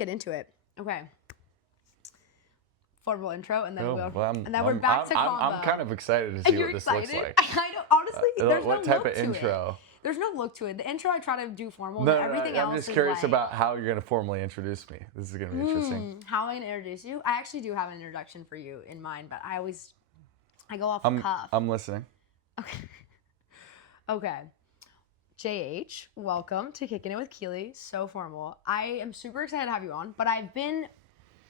get into it. Okay. Formal intro, and then we're back to combo. I'm kind of excited to see what this looks like. I know. Honestly, there's what no type look of to intro? it. There's no look to it. The intro I try to do formal, No, and everything else I'm just is curious like, about how you're going to formally introduce me. This is going to be interesting. How am I going to introduce you? I actually do have an introduction for you in mind, but I go off the cuff. I'm listening. Okay. JH, welcome to Kickin' It with Keely. So formal. I am super excited to have you on, but I've been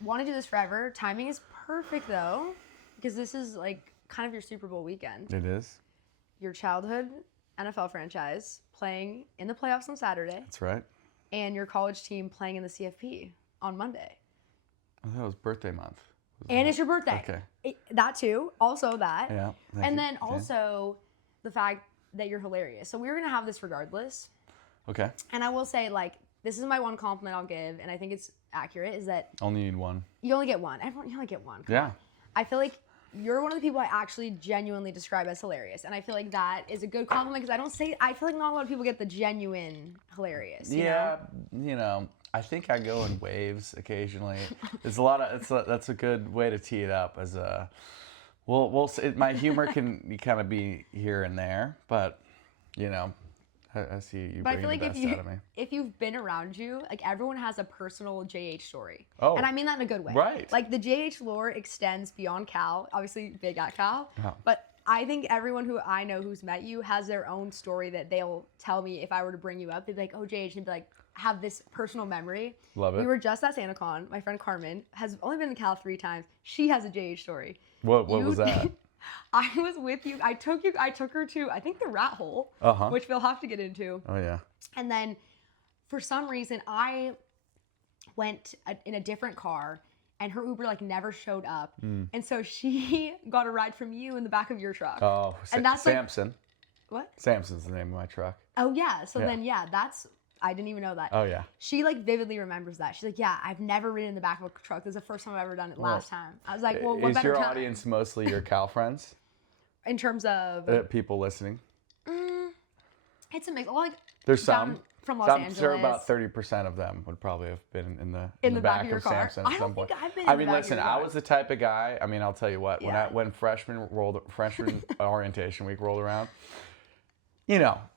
wanting to do this forever. Timing is perfect though, because this is like kind of your Super Bowl weekend. It is. Your childhood NFL franchise playing in the playoffs on Saturday. That's right. And your college team playing in the CFP on Monday. Oh, that was birthday month. And it's your birthday. Okay. That too. Also that. Yeah. And then also the fact that you're hilarious. So we're going to have this regardless. Okay. And I will say, like, this is my one compliment I'll give, and I think it's accurate, is that only need one. You only get one. You only get one. Come on. I feel like you're one of the people I actually genuinely describe as hilarious. And I feel like that is a good compliment because I feel like not a lot of people get the genuine hilarious. You know? I think I go in waves occasionally. There's a lot of, that's a good way to tee it up as a, my humor can kind of be here and there, but, I see you bring the best out of me. If you've been around you, like everyone has a personal JH story. Oh. And I mean that in a good way. Right. Like the JH lore extends beyond Cal, obviously big at Cal, but I think everyone who I know who's met you has their own story that they'll tell me if I were to bring you up. They'd be like, oh, JH, and be like, have this personal memory. Love it. We were just at SantaCon. My friend Carmen has only been to Cal 3 times. She has a JH story. What was that? I was with you. I took her to, I think, the rat hole, which we'll have to get into. Oh, yeah. And then for some reason, I went in a different car and her Uber like never showed up. And so she got a ride from you in the back of your truck. Oh, and that's Samson. Like, what? Samson's the name of my truck. Oh, yeah. So then, that's, I didn't even know that. Oh, yeah. She like vividly remembers that. She's like, yeah, I've never ridden in the back of a truck. This is the first time I've ever done it last time. I was like, well, what better time? Is your audience mostly your Cal friends? In terms of? People listening? It's a mix. Like, there's some. From Los Angeles. I'm sure about 30% of them would probably have been in the back back of Samson at some point. I've been in the back listen, of your car. I was the type of guy, I'll tell you what, when freshman orientation week rolled around,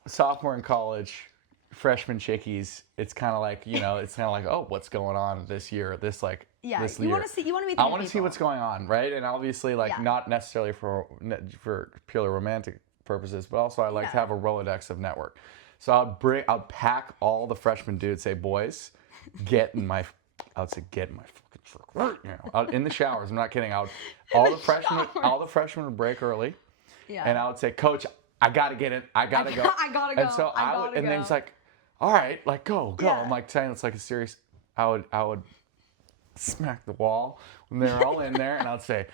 sophomore in college, freshman chickies, it's kind of like, oh, what's going on this year, this year. You want to meet the I want to see what's going on, right? And obviously, not necessarily for purely romantic purposes, but also I like to have a Rolodex of network. So I'll pack all the freshman dudes, say, boys, get in my fucking truck right now. In the showers, I'm not kidding. All the freshmen would break early, and I would say, Coach, I gotta get in. I gotta go. I gotta go. And so and then he's like, all right, like go. Yeah. I'm like saying it's like a serious. I would smack the wall when they were all in there, and I'd say,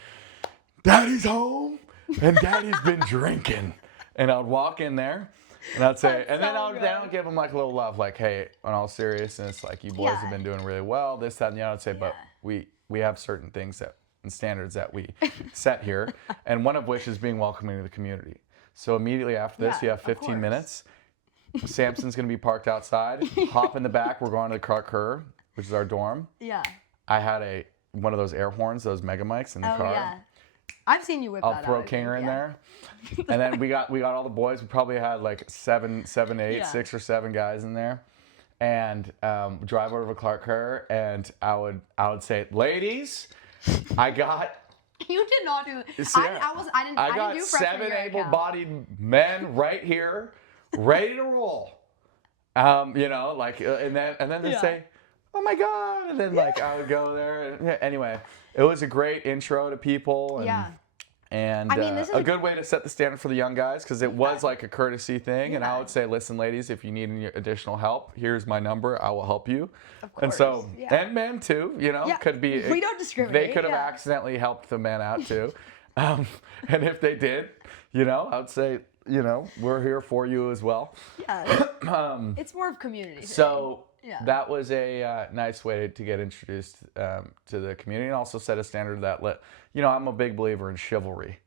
Daddy's home, and Daddy's been drinking, and I'd walk in there. And I'd say, and then I'll give them like a little love, like, hey, in all seriousness, like you boys have been doing really well, this, that, and the other. I'd say, but we have certain things and standards that we set here, and one of which is being welcoming to the community. So immediately after this, you have 15 minutes. Samson's going to be parked outside. Hop in the back. We're going to the Clark Kerr, which is our dorm. Yeah. I had one of those air horns, those mega mics in the car. Yeah. I've seen you whip that out. I'll throw Kinger in there. And then we got all the boys. We probably had like 6 or 7 guys in there. And drive over to Clark Kerr, and I would say, ladies, I got. You did not do that. I got 7 able-bodied men right here, ready to roll. And then they say, oh my God, and then I would go there. Anyway, it was a great intro to people, and this is a good way to set the standard for the young guys, because it was like a courtesy thing. And I would say, listen, ladies, if you need any additional help, here's my number. I will help you. Of course. And so, and men too, could be. We don't discriminate. They could have accidentally helped the men out too, and if they did, I would say, we're here for you as well. Yeah. It's more of community. So. Yeah. That was a nice way to get introduced to the community, and also set a standard that I'm a big believer in chivalry,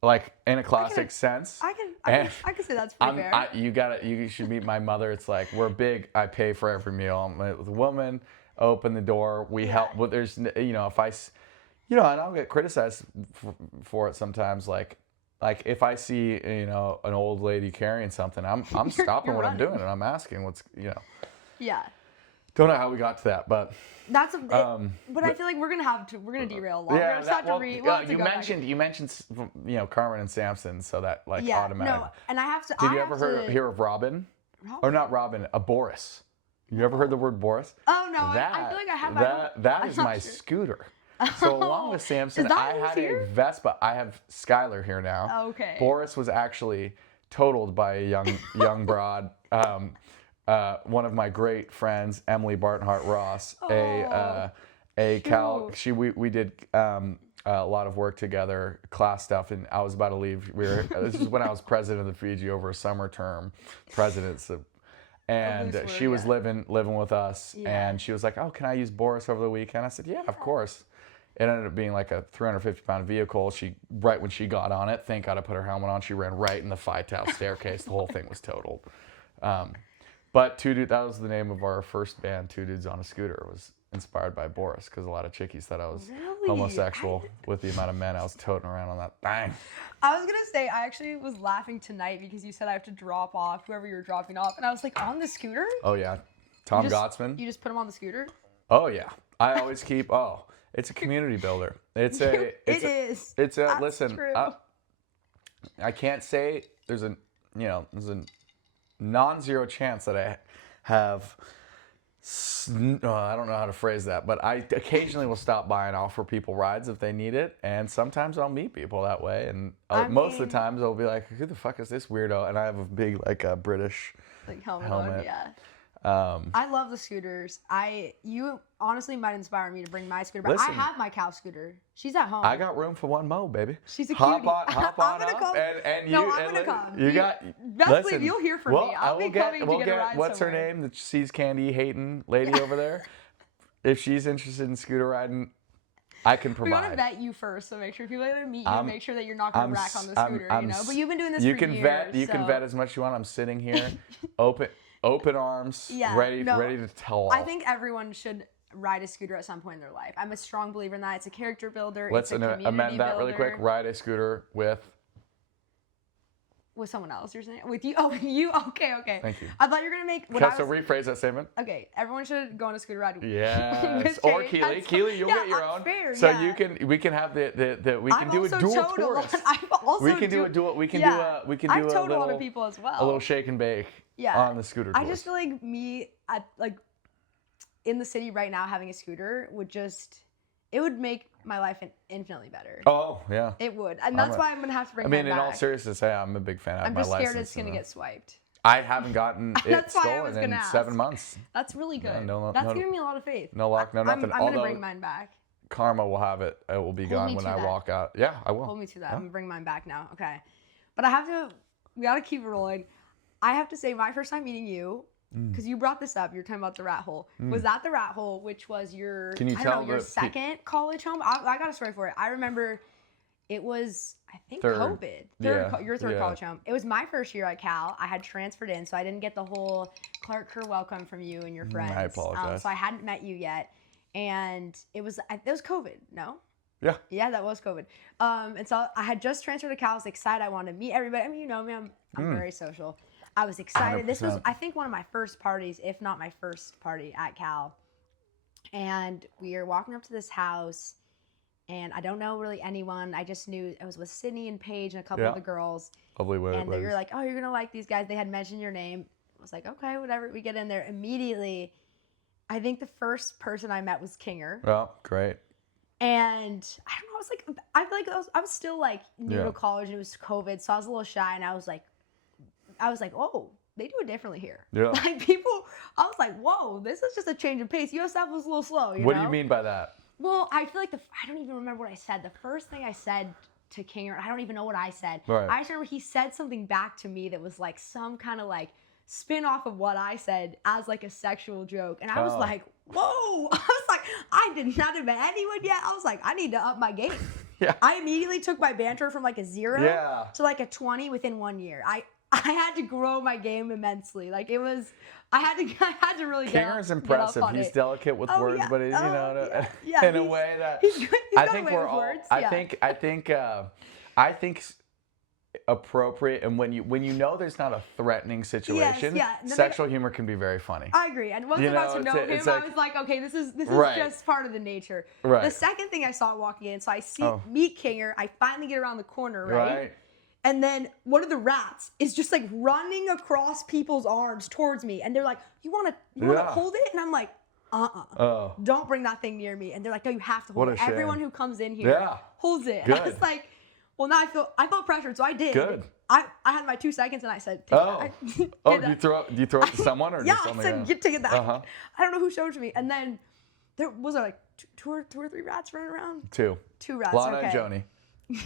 like in a classic sense. I can say that's pretty fair. You should meet my mother. It's like we're big. I pay for every meal. I'm with a woman. open the door. We help. But there's, if and I'll get criticized for it sometimes. Like if I see, an old lady carrying something, I'm stopping what I'm doing and I'm asking what's. Yeah. Don't know how we got to that, but that's but I feel like we're gonna derail a lot. Yeah, you mentioned Carmen and Samson, so that automatic. No, and I have to. Did you ever hear of Robin? Or not Robin, a Boris. You ever heard the word Boris? Oh no, I feel like I have. That is my scooter. So along with Samson, I had a Vespa. I have Skylar here now. Oh, okay. Boris was actually totaled by a young broad. One of my great friends, Emily Bartonhart Ross, a Cal. We did a lot of work together, class stuff, and I was about to leave. This is when I was president of the Fiji over a summer term, and she was living with us, and she was like, "Oh, can I use Boris over the weekend?" I said, "Yeah, of course." It ended up being like a 350-pound vehicle. Right when she got on it, thank God I put her helmet on. She ran right in the Phi-Tau staircase. The whole thing was totaled. But that was the name of our first band, Two Dudes on a Scooter. It was inspired by Boris because a lot of chickies thought I was homosexual with the amount of men I was toting around on that thing. I was going to say, I actually was laughing tonight because you said I have to drop off whoever you were dropping off. And I was like, on the scooter? Oh, yeah. Tom Gottsman. You just put him on the scooter? Oh, yeah. I always keep, it's a community builder. Listen, true. I can't say there's a non-zero chance that I have, I don't know how to phrase that, but I occasionally will stop by and offer people rides if they need it, and sometimes I'll meet people that way, and most of the times I'll be like, who the fuck is this weirdo? And I have a big, British helmet. On, yeah. I love the scooters. You honestly might inspire me to bring my scooter, but I have my Cal scooter. She's at home. I got room for one mo, baby. She's a cutie. Hop on up, come. and I'm gonna come. Best believe you'll hear from me. I'll be coming to get a ride what's somewhere. her name? The sees candy hating lady over there. If she's interested in scooter riding, I can provide. We want to vet you first, so make sure people that meet you, make sure that you're not going to rack on the scooter, But you've been doing this for years. You can vet as much as you want. I'm sitting here, open arms, ready to tell. I think everyone should ride a scooter at some point in their life. I'm a strong believer in that. It's a character builder. Let's it's a community amend that builder. really quick. Ride a scooter with someone else, you're saying? With you? Oh, you? Okay. Thank you. I thought you were going to make... So rephrase that statement. Okay, everyone should go on a scooter ride. Yes. Or Keely. Keely, you'll get your own. Fair, so we can have we can do a dual tourist. We can do a lot of people as well. A little shake and bake on the scooter tour. I just feel like in the city right now having a scooter it would make my life infinitely better. Oh, yeah. It would. And that's why I'm going to have to bring that back. In all seriousness, I'm a big fan of my license. I'm just scared it's going to get swiped. I haven't gotten it stolen in 7 months. That's really good. Yeah, that's giving me a lot of faith. No lock, no nothing. I'm going to bring mine back. Karma will have it. It will be gone when I walk out. Yeah, I will. Hold me to that. I'm going to bring mine back now. Okay. But we got to keep it rolling. I have to say, my first time meeting you, because you brought this up, you're talking about the rat hole. Was that the rat hole, which was your second college home? I got a story for it. I remember it was, I think, COVID. Your third college home. It was my first year at Cal. I had transferred in, so I didn't get the whole Clark Kerr welcome from you and your friends. I apologize. So I hadn't met you yet. And it was COVID, no? Yeah. Yeah, that was COVID. And so I had just transferred to Cal. I was excited. I wanted to meet everybody. I mean, you know me, I'm very social. I was excited. 100%. This was, I think, one of my first parties, if not my first party at Cal. And we were walking up to this house, and I don't know really anyone. I just knew I was with Sydney and Paige and a couple of the girls. Lovely way. And they were like, oh, you're going to like these guys. They had mentioned your name. I was like, okay, whatever. We get in there. Immediately, I think the first person I met was Kinger. Oh, great. And I don't know, I was still like new to college, and it was COVID, so I was a little shy, and I was like, oh, they do it differently here. Yeah. Like people, I was like, whoa, this is just a change of pace. USF was a little slow, What do you mean by that? Well, I feel like I don't even remember what I said. The first thing I said to Kinger, I don't even know what I said. Right. I just remember he said something back to me that was like some kind of like spin off of what I said as like a sexual joke. And I was like, whoa. I was like, I did not have met anyone yet. I was like, I need to up my game. Yeah. I immediately took my banter from like a 0 to like a 20 within 1 year. I had to grow my game immensely. Like it was, I had to really Kinger's impressive. He's delicate with words, but in a way that he's I got think away we're with all. words. I think appropriate, and when you know there's not a threatening situation, sexual humor can be very funny. I agree. And once I got to know him, I was like, okay, this is just part of the nature. Right. The second thing I saw walking in, so I meet Kinger. I finally get around the corner, right? And then one of the rats is just like running across people's arms towards me, and they're like, "You want to hold it?" And I'm like, don't bring that thing near me. And they're like, "No, you have to hold it. Everyone who comes in here holds it." And I was like, well, now I felt pressured, so I did. Good. I had my 2 seconds, and I said, "Take it back." Do you throw it to someone or just something? I said, "Take it back." I don't know who showed it to me, and then there was like two or three rats running around. Two rats. Lana and Joni.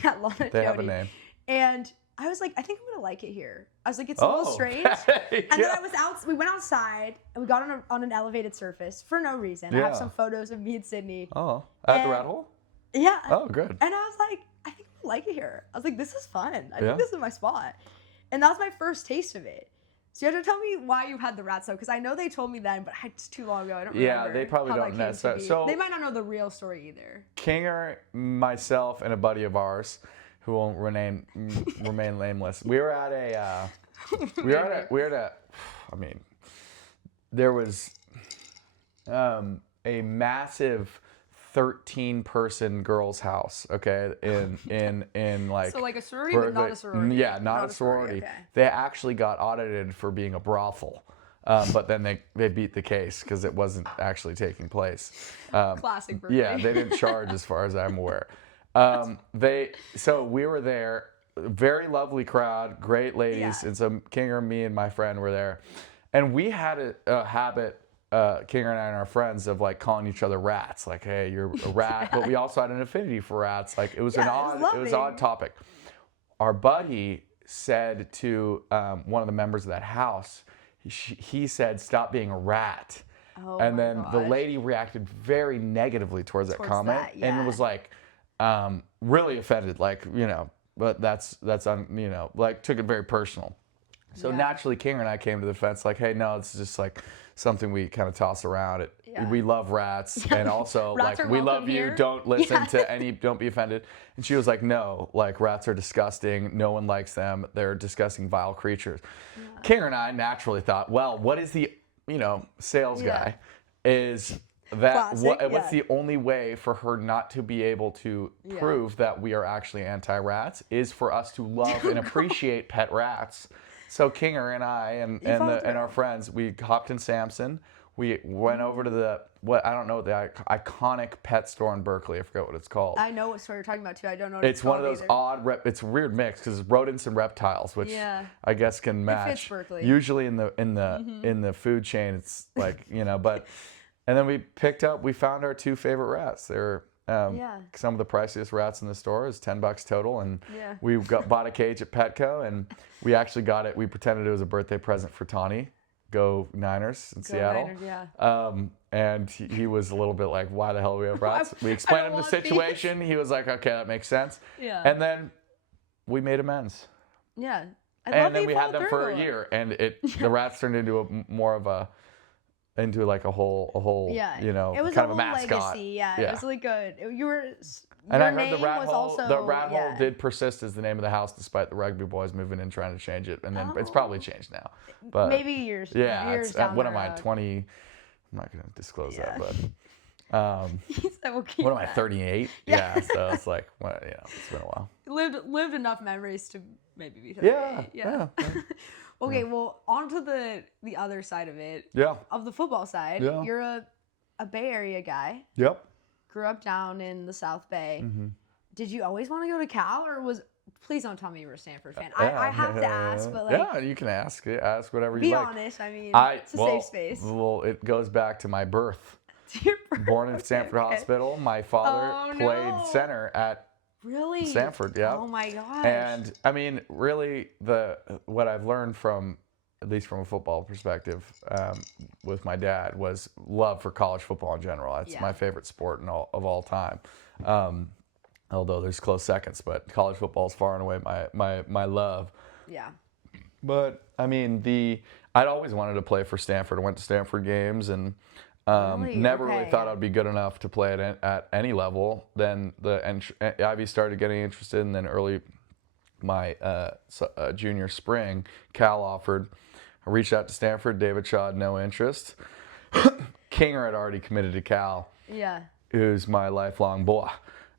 Yeah, Lana and Joni. They have a name. And I was like, I think I'm gonna like it here. I was like, it's a little strange. And then we went outside and we got on an elevated surface for no reason. I have some photos of me and Sydney. Oh, at the rat hole? Yeah. Oh, good. And I was like, I think I'm gonna like it here. I was like, this is fun. I think this is my spot. And that was my first taste of it. So you have to tell me why you had the rats though, because I know they told me then, but it's too long ago. I don't remember. Yeah, they probably don't know. So they might not know the real story either. Kinger, myself, and a buddy of ours, who won't remain nameless. We were at a. I mean, there was a massive 13-person girls' house. Okay, in like. So like a sorority, but not a sorority. Yeah, not a sorority. Okay. They actually got audited for being a brothel. But then they beat the case because it wasn't actually taking place. Classic Berkeley. Yeah, they didn't charge as far as I'm aware. So we were there, very lovely crowd, great ladies, and so Kinger, me, and my friend were there, and we had a habit, Kinger and I and our friends, of like calling each other rats, like, hey, you're a rat, but we also had an affinity for rats, like it was an odd topic. Our buddy said to one of the members of that house, he said, "Stop being a rat," and then the lady reacted very negatively towards that comment, and it was like. Really offended, like, but that's like took it very personal. So naturally, Kinger and I came to the defense, like, hey, no, it's just like something we kind of toss around. We love rats, and also like we love you. Here. Don't listen to any. Don't be offended. And she was like, no, like rats are disgusting. No one likes them. They're disgusting, vile creatures. Kinger and I naturally thought, well, what is the sales guy is. What's the only way for her not to be able to prove that we are actually anti-rats is for us to love and appreciate pet rats. So Kinger and I and our friends, we hopped in Samson. We went over to the iconic pet store in Berkeley. I forget what it's called. I know what store you're talking about too. I don't know what it's one of those odd it's a weird mix because it's rodents and reptiles, which I guess can match. It fits Berkeley. Usually in the food chain, it's like but. And then we found our two favorite rats. They're some of the priciest rats in the store is $10 total, and we bought a cage at Petco, and we actually got it. We pretended it was a birthday present for Tawny. Go Niners in Seattle. Niners, and he was a little bit like, why the hell do we have rats? We explained him the situation. He was like, okay, that makes sense. Yeah. And then we made amends. Yeah. And then we had them for a year, and the rats turned into into like a whole it was kind a of a mascot. Legacy. It was really good. And I heard the rat hole did persist as the name of the house despite the rugby boys moving in trying to change it, and then it's probably changed now. But maybe years. Yeah, years what am I 20? I'm not going to disclose that, but what am I 38? Yeah, so it's like it's been a while. Lived enough memories to maybe be 38. Yeah. Okay, well, on to the other side of it. Yeah. Of the football side. Yeah. You're a Bay Area guy. Yep. Grew up down in the South Bay. Mm-hmm. Did you always want to go to Cal, or please don't tell me you were a Stanford fan. I have to ask, but like. Yeah, you can ask whatever you like. Be like. honest, I mean, it's a safe space. Well, it goes back to my birth. Your birth. Born in Stanford Hospital. My father played center at Really? Stanford, yeah. Oh my gosh. And I mean, really, what I've learned from, at least from a football perspective, with my dad was love for college football in general. It's my favorite sport of all time. Although there's close seconds, but college football is far and away my love. Yeah. But I mean, I'd always wanted to play for Stanford. I went to Stanford games and Really? never really Okay. thought I'd be good enough to play at any level. Then Ivy started getting interested, and then early my junior spring, Cal offered. I reached out to Stanford. David Shaw had no interest. Kinger had already committed to Cal, Yeah. who's my lifelong boy.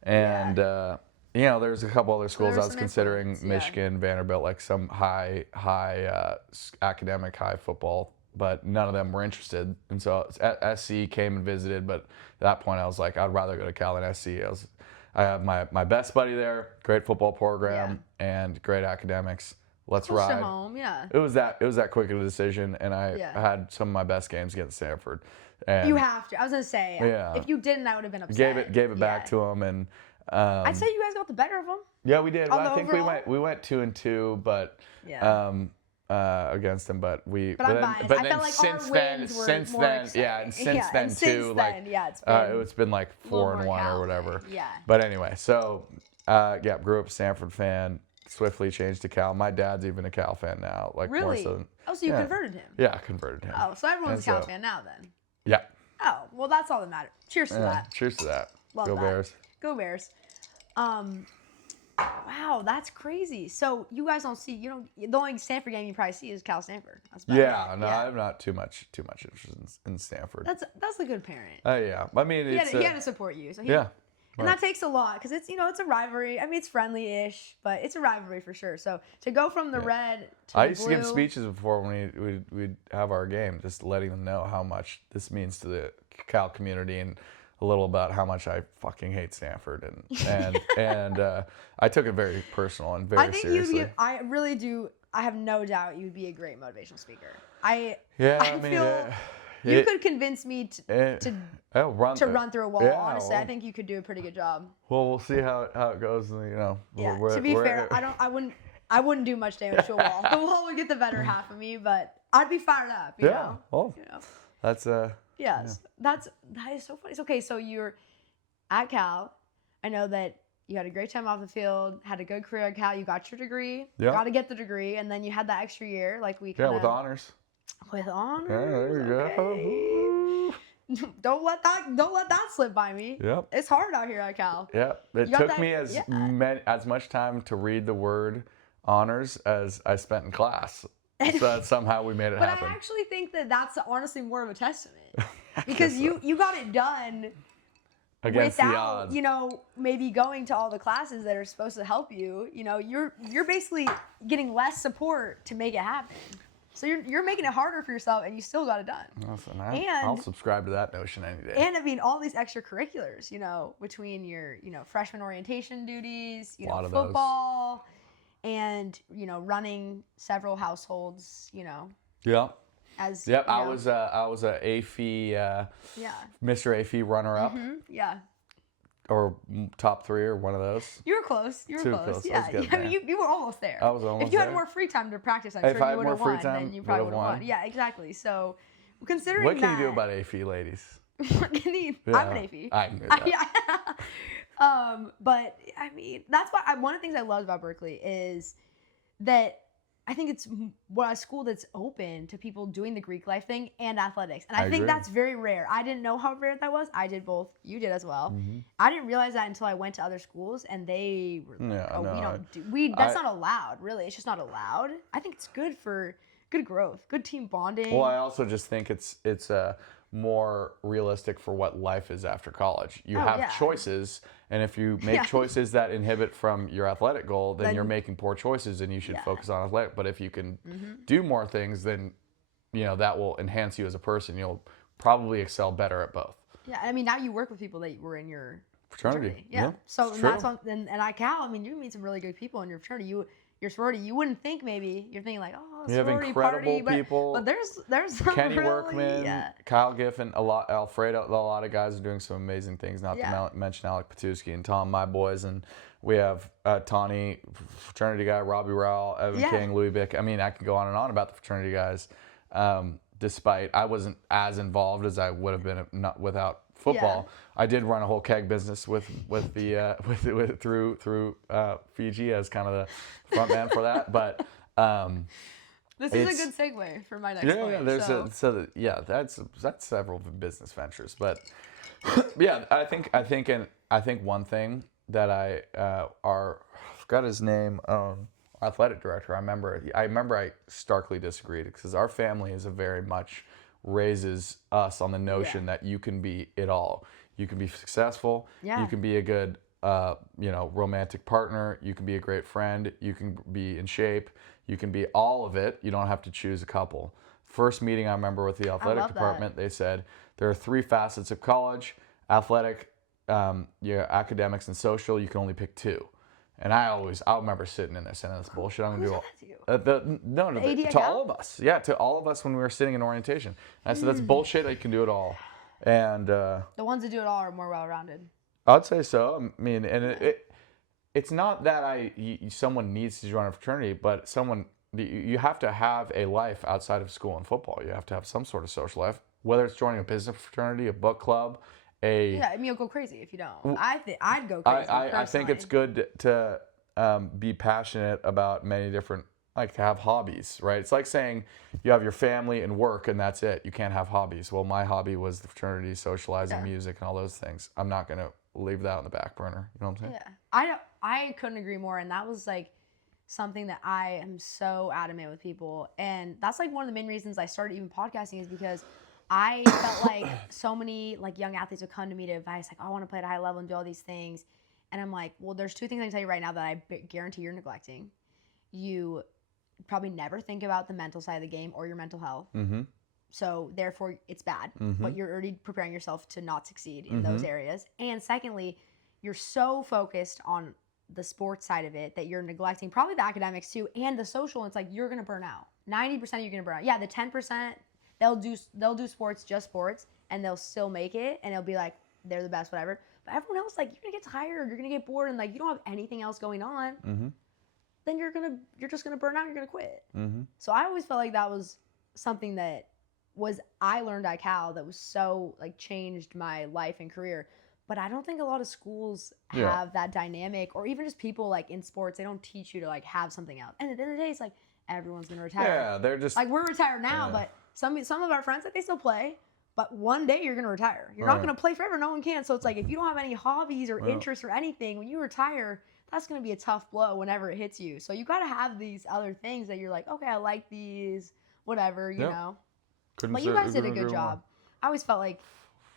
And, there's a couple other schools I was considering, influence, Michigan, Vanderbilt, like some high academic, high football, but none of them were interested. And so SC came and visited, but at that point I was like, I'd rather go to Cal than SC. I have my best buddy there, great football program, and great academics. Let's Close ride. to home, yeah. It was that quick of a decision, and I had some of my best games against Stanford. And You have to. I was gonna say, if you didn't, I would have been upset. gave it back to him, and I'd say you guys got the better of them. yeah, we did. On I the think overall? we went 2-2, but against him, but I'm biased. I felt like our wins were more exciting. since then Since too, then, it's been like little 4-1 more or Cal whatever. thing, yeah. But anyway, so grew up a Stanford fan. Swiftly changed to Cal. My dad's even a Cal fan now. Like more Really? so than, Oh, so you converted him? yeah, I converted him. Oh, so everyone's a And Cal so- fan now then. Yeah. Oh, well, that's all that matters. Cheers to that. Cheers to that. Love Go that. Bears. Go Bears. Wow, that's crazy. So you guys don't see, the only Stanford game you probably see is Cal Stanford. That's about Yeah, it. no, I'm not too much interest in Stanford. That's a good parent. Yeah. I mean, He it's had to support you. So yeah. And that takes a lot because it's it's a rivalry. I mean, it's friendly-ish, but it's a rivalry for sure. So to go from the red to I the used blue, to give speeches before when we'd have our game, just letting them know how much this means to the Cal community and a little about how much I fucking hate Stanford and I took it very personal and very seriously. I really do. I have no doubt you'd be a great motivational speaker. I feel you could convince me to run through a wall. Yeah, honestly, I think you could do a pretty good job. Well, we'll see how it goes. Yeah. To be fair, I wouldn't do much damage to a wall. The wall would get the better half of me, but I'd be fired up. You know? Well, that's Yes, that is so funny. It's okay, so you're at Cal. I know that you had a great time off the field, had a good career at Cal. You got your degree. Yeah. Got to get the degree, and then you had that extra year, like we with honors. With honors. Yeah, there you go. Don't let that slip by me. Yep. It's hard out here at Cal. Yeah. It took me as much time to read the word honors as I spent in class. So somehow we made it happen. But I actually think that that's honestly more of a testament. Because you got it done against the without, odds. Maybe going to all the classes that are supposed to help you. You're basically getting less support to make it happen. So you're making it harder for yourself, and you still got it done. Listen, I'll subscribe to that notion any day. And I mean, all these extracurriculars, between your, freshman orientation duties, football, and running several households, Yeah. As I was a AFI Mr. AFI runner up. Mm-hmm. Yeah. Or top 3 or one of those. You were close. Too close. Yeah. I mean, you were almost there. I was almost there. If you had more free time to practice, I'm sure you would have won. Then you probably would have won. Yeah, exactly. So, considering what can you do about AFI ladies? What can you? I'm an AFI. I can do that. Yeah. But I mean, that's why one of the things I love about Berkeley is that I think it's a school that's open to people doing the Greek life thing and athletics. And I think that's very rare. I didn't know how rare that was. I did both. You did as well. Mm-hmm. I didn't realize that until I went to other schools and they were like, that's not allowed, really. It's just not allowed. I think it's good for good growth, good team bonding. Well, I also just think it's more realistic for what life is after college. You have choices, and if you make choices that inhibit from your athletic goal, then you're making poor choices, and you should focus on athletic. But if you can do more things, then that will enhance you as a person. You'll probably excel better at both. Yeah, I mean, now you work with people that were in your fraternity. Yeah. So that's one, and at Cal, I mean, you meet some really good people in your fraternity. Your sorority, you wouldn't think maybe you're thinking like, oh, you have incredible party, people. But there's some Kenny really, Workman, Kyle Giffen, Alfredo, a lot of guys are doing some amazing things. Not to mention Alec Patuski and Tom, my boys, and we have Tawny, fraternity guy, Robbie Rowell, Evan King, Louis Bick. I mean, I could go on and on about the fraternity guys. Despite I wasn't as involved as I would have been without football. I did run a whole keg business with through Fiji as kind of the front man for that. But This is a good segue for my next point. Yeah, that's several business ventures, but yeah, I think one thing that I forgot his name, athletic director. I remember I starkly disagreed because our family is a very much raises us on the notion that you can be it all. You can be successful. Yeah. You can be a good romantic partner. You can be a great friend. You can be in shape. You can be all of it. You don't have to choose a couple. First meeting I remember with the athletic department, they said there are 3 facets of college: athletic, academics, and social. You can only pick 2. And I remember sitting in there saying, "That's bullshit. I'm gonna do all." To all of us. Yeah, to all of us when we were sitting in orientation. And I said, "That's bullshit. I can do it all." And the ones that do it all are more well-rounded. I'd say so. I mean, and it's not that someone needs to join a fraternity, but you have to have a life outside of school and football. You have to have some sort of social life, whether it's joining a business fraternity, a book club, you'll go crazy if you don't. I'd go crazy. I think it's good to be passionate about many different, like to have hobbies, right? It's like saying you have your family and work and that's it. You can't have hobbies. Well, my hobby was the fraternity, socializing, music, and all those things. I'm not gonna leave that on the back burner. You know what I'm saying? Yeah, I couldn't agree more, and that was like something that I am so adamant with people, and that's like one of the main reasons I started even podcasting is because I felt like so many like young athletes would come to me to advice like, I want to play at a high level and do all these things, and I'm like, well, there's 2 things I can tell you right now that I guarantee you're neglecting. You probably never think about the mental side of the game or your mental health. Mm-hmm. So therefore it's bad, but you're already preparing yourself to not succeed in Mm-hmm. those areas. And secondly, you're so focused on the sports side of it that you're neglecting probably the academics too and the social. It's like you're going to burn out. 90% you're going to burn out. Yeah, the 10%, they'll do sports, just sports, and they'll still make it, and they'll be like, they're the best, whatever. But everyone else, like, you're going to get tired, you're going to get bored, and like you don't have anything else going on. Mm-hmm. Then you're just going to burn out, you're going to quit. Mm-hmm. So I always felt like that was something that I learned at Cal that was so like changed my life and career. But I don't think a lot of schools have that dynamic, or even just people like in sports, they don't teach you to like have something else. And at the end of the day, it's like everyone's gonna retire. Yeah, they're just like we're retired now, but some of our friends like they still play. But one day you're gonna retire. You're not gonna play forever. No one can. So it's like if you don't have any hobbies or interests or anything, when you retire, that's gonna be a tough blow whenever it hits you. So you gotta have these other things that you're like, okay, I like these, whatever, you know. But you guys did a good job. I always felt like,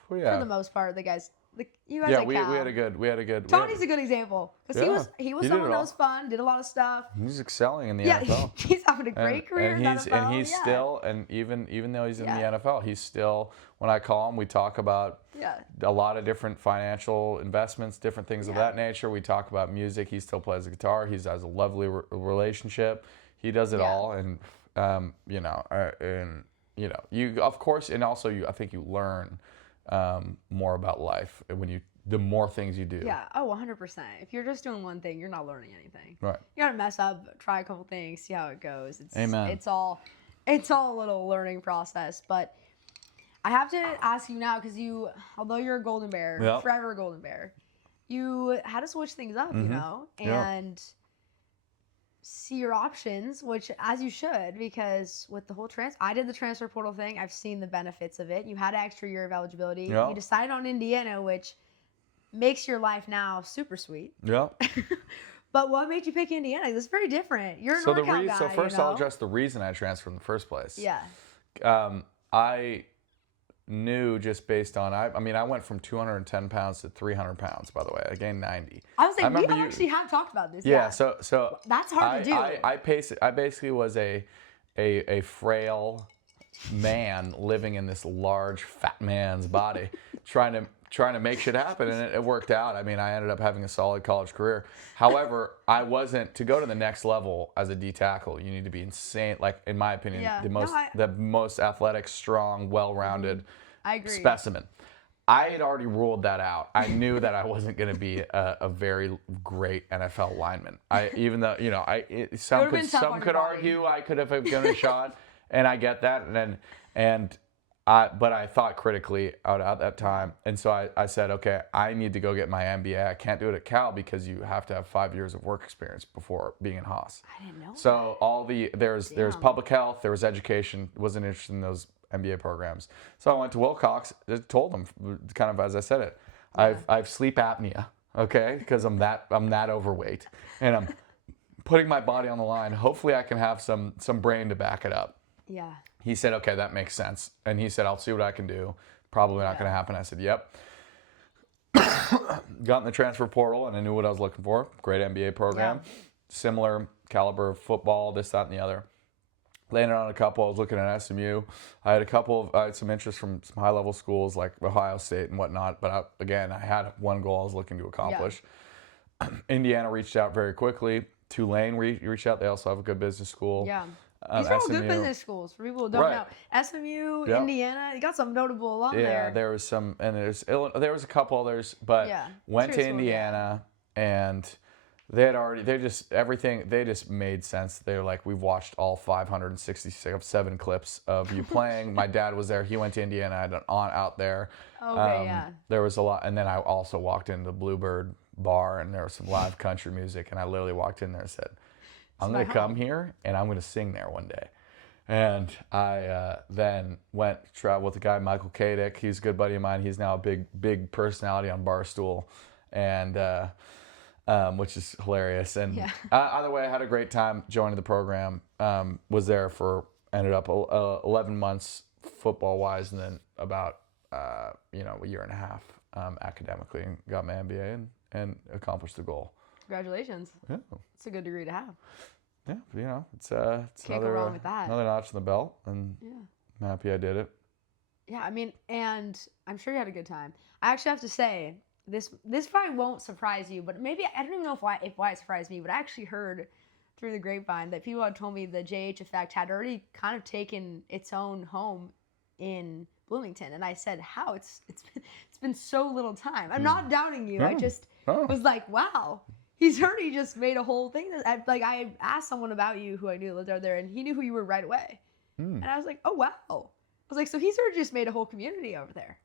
for the most part, the guys, you guys at Cal. we had a good. Tony's a good example because he was someone that was fun, did a lot of stuff. He's excelling in the NFL. He's having a great career in the NFL. And he's still, and even though he's in the NFL, he's still. When I call him, we talk about a lot of different financial investments, different things of that nature. We talk about music. He still plays the guitar. He has a lovely relationship. He does it all, and you of course, and also I think you learn more about life when the more things you do. Yeah. Oh, 100%. If you're just doing one thing, you're not learning anything. Right. You gotta mess up, try a couple things, see how it goes. Amen. It's all a little learning process. But I have to ask you now, because although you're a Golden Bear, forever a Golden Bear, you had to switch things up, you know, and see your options, which as you should, because with the whole I did the transfer portal thing. I've seen the benefits of it. You had an extra year of eligibility. You decided on Indiana, which makes your life now super sweet. Yeah. But what made you pick Indiana? It's very different. You're a NorCal guy. So first I'll address the reason I transferred in the first place. Yeah. I knew just based on I went from 210 pounds to 300 pounds. By the way, I gained 90. I was like, we actually have talked about this. Yeah. So that's hard to do. I basically was a frail man living in this large fat man's body, trying to make shit happen, and it worked out. I mean, I ended up having a solid college career. However, I wasn't to go to the next level as a D tackle. You need to be insane, like in my opinion, the most athletic, strong, well-rounded specimen. I had already ruled that out. I knew that I wasn't going to be a very great NFL lineman. Even though some could argue I could have given a shot, and I get that, and but I thought critically out at that time, and so I said, okay, I need to go get my MBA. I can't do it at Cal because you have to have 5 years of work experience before being in Haas. I didn't know. So there's public health, there was education. Wasn't interested in those MBA programs. So I went to Wilcox. Told them kind of as I said it. Yeah. I've sleep apnea. Okay, because I'm that overweight, and I'm putting my body on the line. Hopefully, I can have some brain to back it up. Yeah. He said, okay, that makes sense. And he said, I'll see what I can do. Probably not going to happen. I said, yep. Got in the transfer portal, and I knew what I was looking for. Great MBA program. Yeah. Similar caliber of football, this, that, and the other. Landed on a couple. I was looking at SMU. I had some interest from some high-level schools like Ohio State and whatnot. But I had one goal I was looking to accomplish. Yeah. Indiana reached out very quickly. Tulane reached out. They also have a good business school. Yeah. These are all good business schools for people who don't know. SMU, yep. Indiana, you got some notable along there. Yeah, there was some, and there was a couple others, but went to Indiana, and they just made sense. They were like, we've watched all 567 clips of you playing. My dad was there. He went to Indiana. I had an aunt out there. Okay, There was a lot, and then I also walked into the Bluebird bar, and there was some live country music, and I literally walked in there and said, I'm going to come here, and I'm going to sing there one day. And I then traveled with a guy, Michael Kadick. He's a good buddy of mine. He's now a big personality on Barstool, and which is hilarious. And either way, I had a great time joining the program. Was there ended up 11 months football-wise, and then about a year and a half academically, and got my MBA and accomplished the goal. Congratulations. Yeah. It's a good degree to have. Yeah, it's Can't go wrong with that. Another notch in the belt, and I'm happy I did it. Yeah, I mean, and I'm sure you had a good time. I actually have to say, this probably won't surprise you, but maybe, I don't even know why it surprised me, but I actually heard through the grapevine that people had told me the JH effect had already kind of taken its own home in Bloomington, and I said, how? It's been so little time. I'm not doubting you. I just was like, wow. He's already just made a whole thing. I asked someone about you who I knew lived out there, and he knew who you were right away. And I was like, oh, wow. I was like, so he's already just made a whole community over there.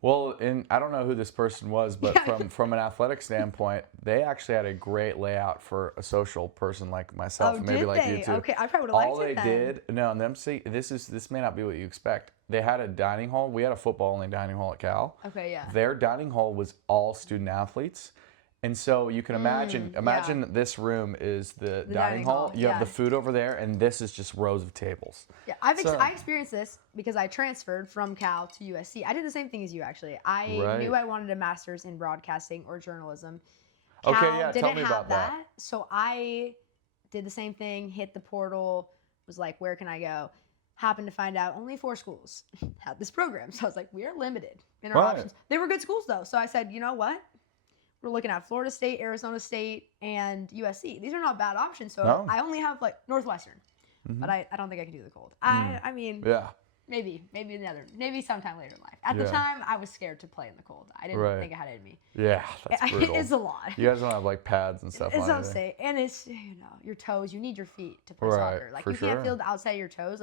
Well, I don't know who this person was, but from an athletic standpoint, they actually had a great layout for a social person like myself, and maybe like you too. Okay, I probably would have liked it then. All they did, no, and them see, this may not be what you expect. They had a dining hall. We had a football-only dining hall at Cal. Okay, yeah. Their dining hall was all student athletes. And so you can imagine that this room is the dining hall. You have the food over there, and this is just rows of tables. Yeah, I experienced this because I transferred from Cal to USC. I did the same thing as you, actually. I knew I wanted a master's in broadcasting or journalism. Cal tell me about that. So I did the same thing, hit the portal, was like, where can I go? Happened to find out only 4 schools had this program. So I was like, we are limited in our options. They were good schools, though. So I said, you know what? We're looking at Florida State, Arizona State, and USC. These are not bad options. So I only have Northwestern, but I don't think I can do the cold. I mean, maybe sometime later in life. At the time, I was scared to play in the cold. I didn't think I had it in me. Yeah, that's brutal. It's a lot. You guys don't have pads and stuff. It's unsafe, and it's your toes. You need your feet to play soccer. You can't feel the outside of your toes.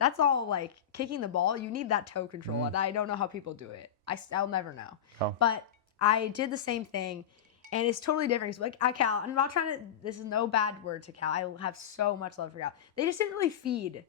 That's all kicking the ball. You need that toe control, and I don't know how people do it. I'll never know. Oh. But I did the same thing, and it's totally different. At Cal, I'm not trying to, this is no bad word to Cal. I have so much love for Cal. They just didn't really feed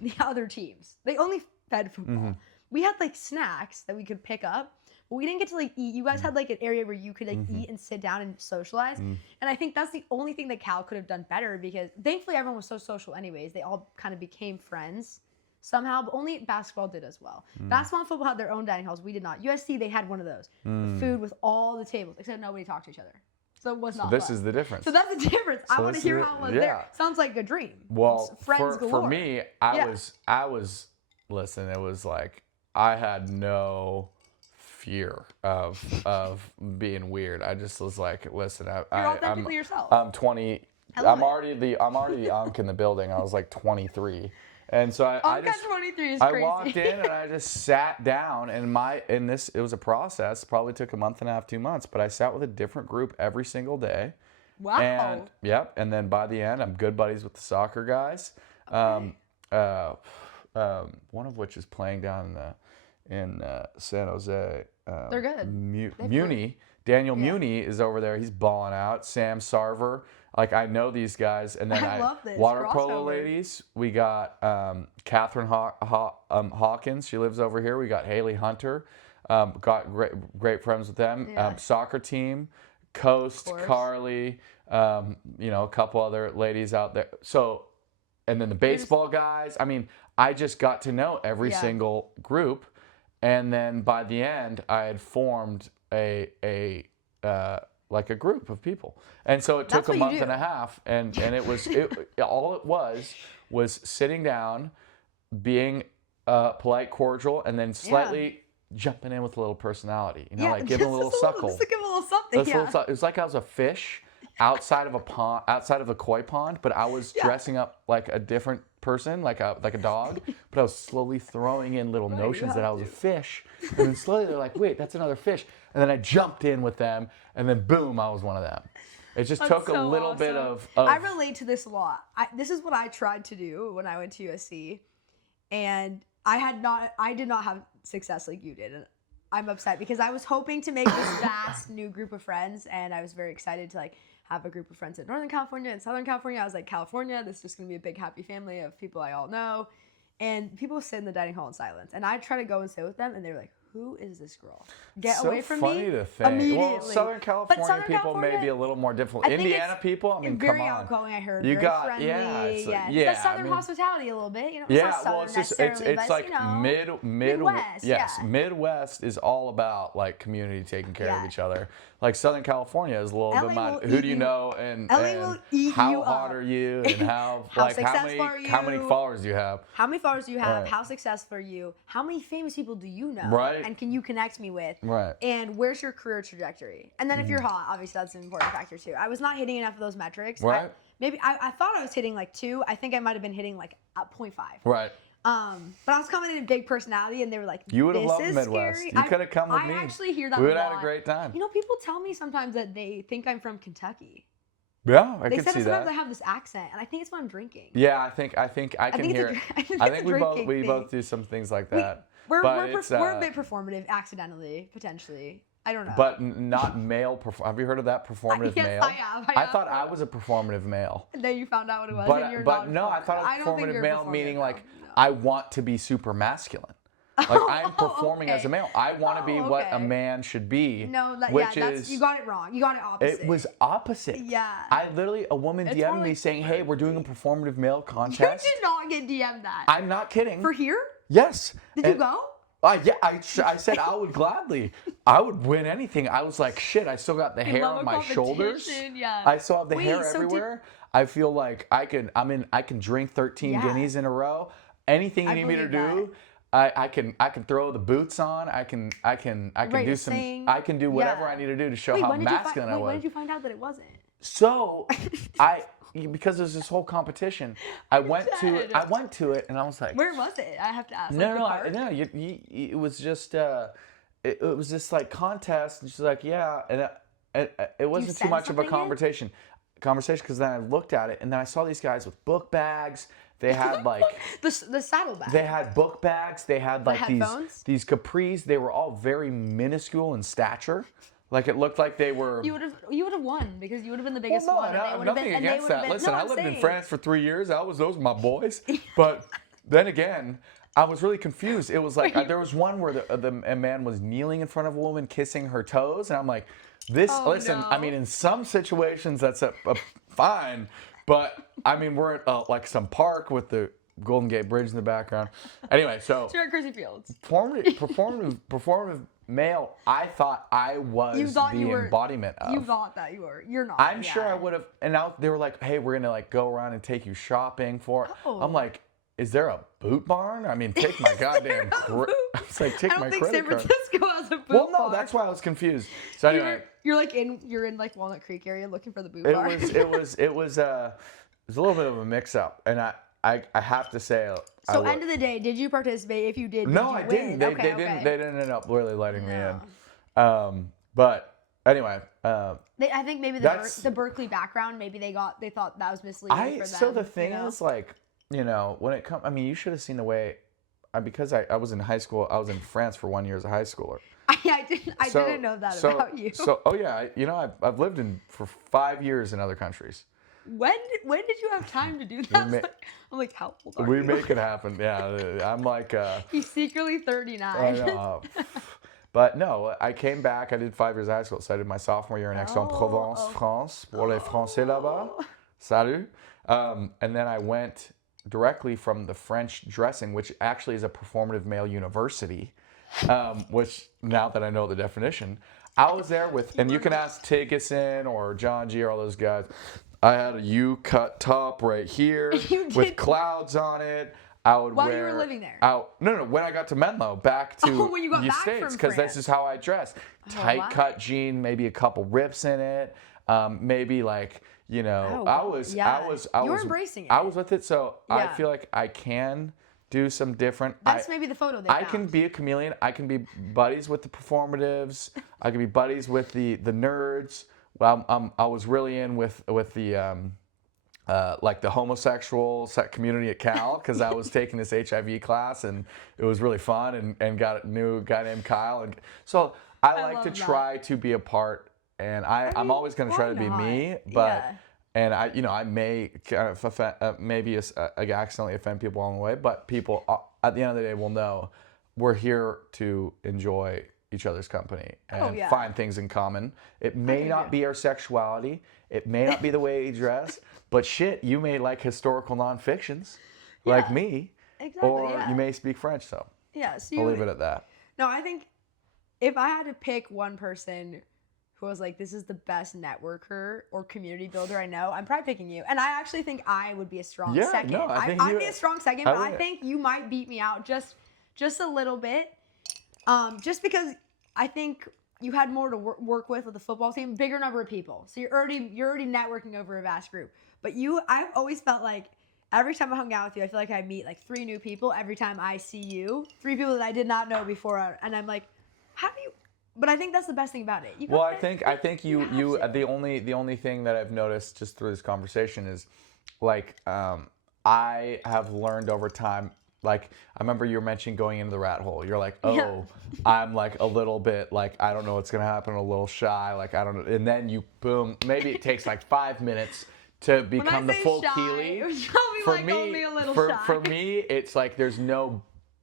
the other teams. They only fed football. Mm-hmm. We had snacks that we could pick up, but we didn't get to eat. You guys had an area where you could eat and sit down and socialize. And I think that's the only thing that Cal could have done better, because thankfully everyone was so social anyways. They all kind of became friends somehow, but only basketball did as well. Basketball and football had their own dining halls. We did not. USC, they had one of those. Food with all the tables, except nobody talked to each other. So it was not this fun. is the difference. So that's the difference. So I want to hear how it was there. Sounds like a dream. Well, friends galore. For me, I was, listen, it was I had no fear of being weird. I just was listen, You're authentically yourself. I'm 20. I'm already the unk in the building. I was 23. And so I just 23 is I crazy. walked in and I just sat down, and it was a process. Probably took a month and a half, 2 months, but I sat with a different group every single day. Wow. And then by the end, I'm good buddies with the soccer guys. Okay. one of which is playing down in San Jose. They're good. Muni. Daniel Muni is over there. He's balling out. Sam Sarver. Like, I know these guys. And then I love this water polo crossover. ladies. We got Catherine Hawkins. She lives over here. We got Haley Hunter. Got great friends with them. Yeah. Soccer team. Coast, Carly. A couple other ladies out there. So, and then the baseball guys. I mean, I just got to know every single group. And then by the end, I had formed a group of people, and so it took a month and a half, and it was all it was sitting down, being polite, cordial, and then slightly jumping in with a little personality, like giving a little suckle. Just to give a little something. It was like I was a fish outside of a pond, outside of a koi pond, but I was dressing up like a different person, like a dog, but I was slowly throwing in little notions that I was a fish, and then slowly they're like, wait, that's another fish, and then I jumped in with them, and then boom, I was one of them. It just took a little bit of I relate to this a lot. This is what I tried to do when I went to USC, and I did not have success like you did, and I'm upset because I was hoping to make this vast new group of friends, and I was very excited to have a group of friends in Northern California and Southern California. I was like, California, this is just going to be a big happy family of people I all know. And people sit in the dining hall in silence. And I try to go and sit with them, and they're like, who is this girl? Get away from me. So funny to think. Immediately. Well, Southern California people may be a little more difficult. Indiana people, I mean, come on. Very outgoing, I heard. You very got, friendly. Yeah. That's Southern hospitality a little bit. It's yeah, not well, it's like Midwest. Yes, Midwest is all about like community taking care of each other. Like Southern California is a little bit more. Who do you know and how hot are you and how many followers do you have? How many followers do you have? How successful are you? How many famous people do you know? Right. And can you connect me with? Right. And where's your career trajectory? And then if you're hot, obviously that's an important factor too. I was not hitting enough of those metrics. Right. I thought I was hitting like 2. I think I might have been hitting like 0.5. Right. But I was coming in a big personality, and they were like, "You would have loved is Midwest. Scary. You could have come with me. I actually hear that. We would have have had a great time. People tell me sometimes that they think I'm from Kentucky. Yeah, I they can said see sometimes that. I have this accent, and I think it's when I'm drinking. Yeah, I think I can hear it. I think we both do some things like that. We're a bit performative, accidentally, potentially. I don't know. But not male. Have you heard of that performative yes, male? I have. I thought I was a performative male. And then you found out what it was. But, and you're but not no, I thought I a don't think performative you're male performative meaning now. like No. I want to be super masculine. Like I'm performing as a male. I want to be what a man should be. No, which is you got it wrong. You got it opposite. It was opposite. Yeah. A woman DM'd me saying, "Hey, we're doing a performative male You contest." did not get DM'd that. I'm not kidding. For here? Yes. Did you go? Yeah, I said I would gladly. I would win anything. I was like, shit, I still got the hair on my shoulders. Yeah. I still have the hair everywhere. I feel like I can drink 13 guineas in a row. Anything you need me to do, I can throw the boots on. I can do some sing. I can do whatever I need to do to show how masculine I was. When did you find out that it wasn't? So because there's this whole competition, I went to it and I was like, where was it? I have to ask. No, it was just it was this like contest, and she's like, yeah, and it wasn't too much of a conversation because then I looked at it and then I saw these guys with book bags. They had like the saddlebag. They had book bags. They had like these capris. They were all very minuscule in stature. Like it looked like they were. You would have won because you would have been the biggest well, one. No, nothing against that. Listen, I lived in France for 3 years. Those were my boys. But then again, I was really confused. It was like there was one where a man was kneeling in front of a woman, kissing her toes, and I'm like, listen. No. I mean, in some situations that's fine, but I mean we're at like some park with the Golden Gate Bridge in the background. Anyway, so you're at Crazy Fields. Performative male, I thought I was embodiment of. You thought that you were. You're not. I'm sure I would have. And now they were like, "Hey, we're gonna like go around and take you shopping for." Oh. I'm like, "Is there a boot barn? I mean, take my goddamn." I was like, "Take my credit card." I don't think San Francisco has a boot barn. Well, no, that's why I was confused. So anyway, you're in like Walnut Creek area looking for the boot barn. It was a little bit of a mix up, and I have to say. So end of the day, did you participate? If you did, I didn't. They didn't end up really letting me in. But anyway, I think maybe the Berkeley background, maybe they thought that was misleading for them. So the thing is, like, you know, when it comes, I mean, you should have seen the way, because I was in high school, I was in France for 1 year as a high schooler. I didn't know that about you. Oh yeah, you know, I've lived for 5 years in other countries. When did you have time to do that? I'm like, how old are you? We make it happen. Yeah, I'm like. He's secretly 39. I know. But no, I came back. I did 5 years of high school. So I did my sophomore year in Aix-en-Provence, France, pour les Français là-bas. Salut. And then I went directly from the French dressing, which actually is a performative male university, which now that I know the definition, I was there with, and you can ask Tiggeson or John G or all those guys. I had a U-cut top right here with clouds on it. I would While wear. you were living there? No. When I got to Menlo, back to when you got the back States, from because France. this is how I dress. Tight cut jean, maybe a couple rips in it, maybe like, you know, I was. You were embracing it. I was with it, so I Yeah. feel like I can do some different. That's maybe the photo they I found. can be a chameleon. I can be buddies with the performatives. I can be buddies with the nerds. Well, I was really in with the like the homosexual community at Cal, because I was taking this HIV class and it was really fun, and knew a guy named Kyle, and so I like to try to be a part, and I'm always going to try to be me, but and I may kind of offend, maybe accidentally offend people along the way, but people at the end of the day will know we're here to enjoy each other's company and find things in common. It may not be our sexuality, it may not be the way you dress, but shit, you may like historical nonfictions, like me, or you may speak French. So I'll leave it at that. No, I think if I had to pick one person who was like, this is the best networker or community builder I know, I'm probably picking you. And I actually think I would be a strong second. No, I'd be a strong second, but I think you might beat me out just a little bit. Just because I think you had more to work with the football team, bigger number of people. So you're already networking over a vast group. But I've always felt like every time I hung out with you, I feel like I meet like 3 new people every time I see you. 3 people that I did not know before, and I'm like, how do you? But I think that's the best thing about it. I think you the only thing that I've noticed just through this conversation is like I have learned over time. Like, I remember you were mentioning going into the rat hole. You're like, I'm like a little bit like, I don't know what's going to happen, a little shy. Like, I don't know. And then you, boom, maybe it takes like 5 minutes to become the full shy, Keely. it was probably only a little shy. For me, it's like there's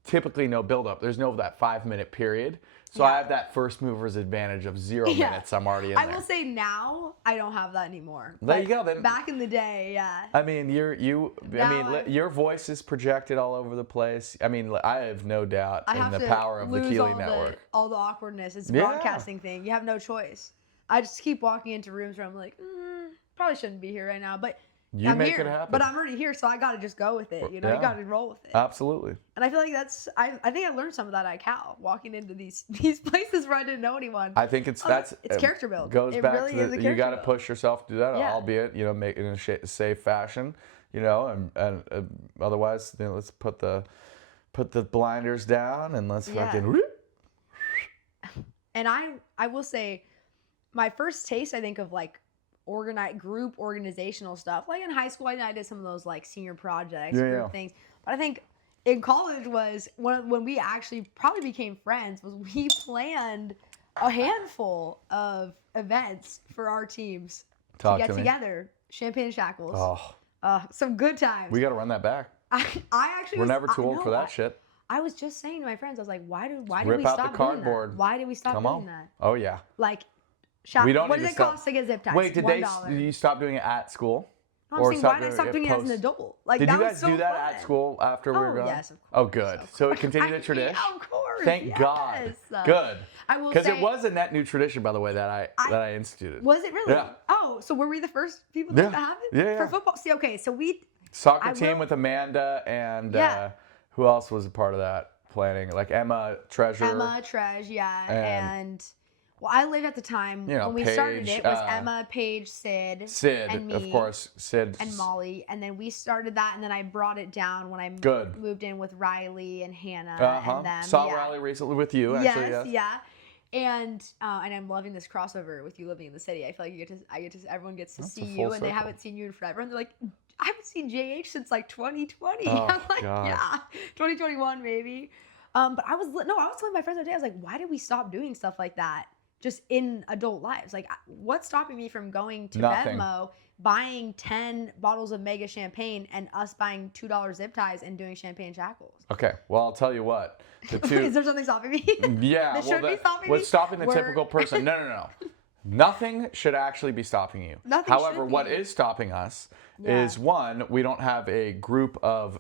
typically no build-up. There's no that 5-minute period. So I have that first mover's advantage of 0 minutes. I'm already in there. I will say now I don't have that anymore. There you go. Then back in the day, I mean, your voice is projected all over the place. I mean, I have no doubt in the power of the Keely network. All the awkwardness. It's a broadcasting thing. You have no choice. I just keep walking into rooms where I'm like, probably shouldn't be here right now, but You make it happen. But I'm already here, so I got to just go with it. You know, you got to roll with it. Absolutely. And I feel like I think I learned some of that at Cal, walking into these places where I didn't know anyone. I think it's character build. Goes it back really to is a you character got to build. push yourself to do that, albeit make it in a safe fashion, and otherwise, let's put the blinders down and let's fucking. And I will say, my first taste, I think, of like group organizational stuff, like in high school, I did some of those like senior projects, group things. But I think in college was when we actually probably became friends, was we planned a handful of events for our teams to get together. Champagne and Shackles. Some good times. We got to run that back. I actually we're never too old for that shit. I was just saying to my friends, I was like, why did we Rip out stop the cardboard. doing that? Why did we stop doing that? Oh yeah. Like, we don't what does it cost to get zip ties? Wait, did $1. you stop doing it at school? No, I'm saying, why did I stop doing it as an adult? Like, did that you guys was so do that fun. at school after we were gone? Yes, of course. Oh, good. So it continued the tradition? Yeah, of course. Thank God. Good. I will because say, it was a net new tradition, by the way, that I instituted. Was it really? Yeah. Oh, so were we the first people to make that happen? Yeah. For football? See, okay, so we... Soccer team with Amanda and who else was a part of that planning? Like Emma Treasure. And... Well, I lived at the time when we started it. Was Emma, Paige, Sid, and me, of course, Sid, and Molly, and then we started that, and then I brought it down when I moved in with Riley and Hannah and them. Saw Riley recently with you, actually. Yes. And I'm loving this crossover with you living in the city. I feel like everyone gets to That's see a you, full and they circle. haven't seen you in forever. And they're like, I haven't seen JH since like 2020. Oh, I'm like, God. yeah, 2021 maybe. But I was telling my friends the other day, I was like, why did we stop doing stuff like that just in adult lives? Like, what's stopping me from going to Nothing. Venmo, buying 10 bottles of Mega Champagne, and us buying $2 zip ties and doing champagne shackles? Okay, well, I'll tell you what. The two. Is there something stopping me? Yeah, That should be stopping what's me? stopping the We're- typical person? No. Nothing should actually be stopping you. Nothing However, should what be. is stopping us Yeah. is, one, we don't have a group of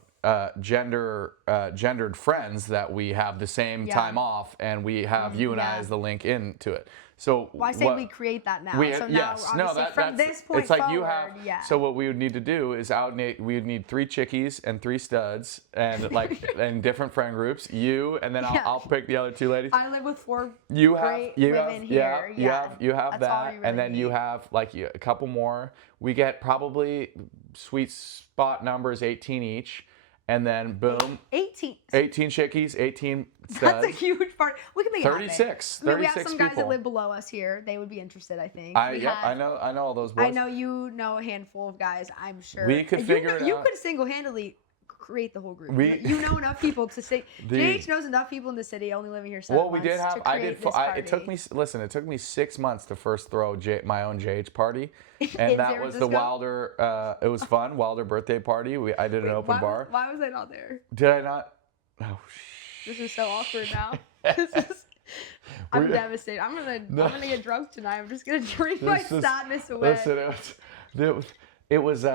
gendered friends that we have the same Yeah. time off, and we have you and I Yeah. as the link into it. So Well, I say we create that now. So now, obviously, from this point it's like forward, you have. yeah. So what we would need to do is we would need 3 chickies and 3 studs, and like in different friend groups. You, and then Yeah. I'll pick the other 2 ladies. I live with 4 You great have women here. you have That's all that, you and really then you need. have like a couple more. We get probably sweet spot numbers 18 each, and then boom, 18. 18 chickies, 18 studs. That's a huge part. We can make it 36. happen. I mean, we have 36 some guys people. that live below us here. They would be interested, I think. I know all those boys. I know you know a handful of guys, I'm sure. We could figure it You out. could single-handedly create the whole group. We- You know enough people to say. The- JH knows enough people in the city, only living here 7 Well, we months, did have. to I create did. this party. It took me 6 months to first throw my own JH party, and In that San was the Francisco? Wilder. It was fun. Wilder birthday party. I did an open bar. Why was I not there? Did I not? Oh, This is so awkward now. I'm devastated. I'm gonna get drunk tonight. I'm just gonna drink my sadness away. Listen, it was.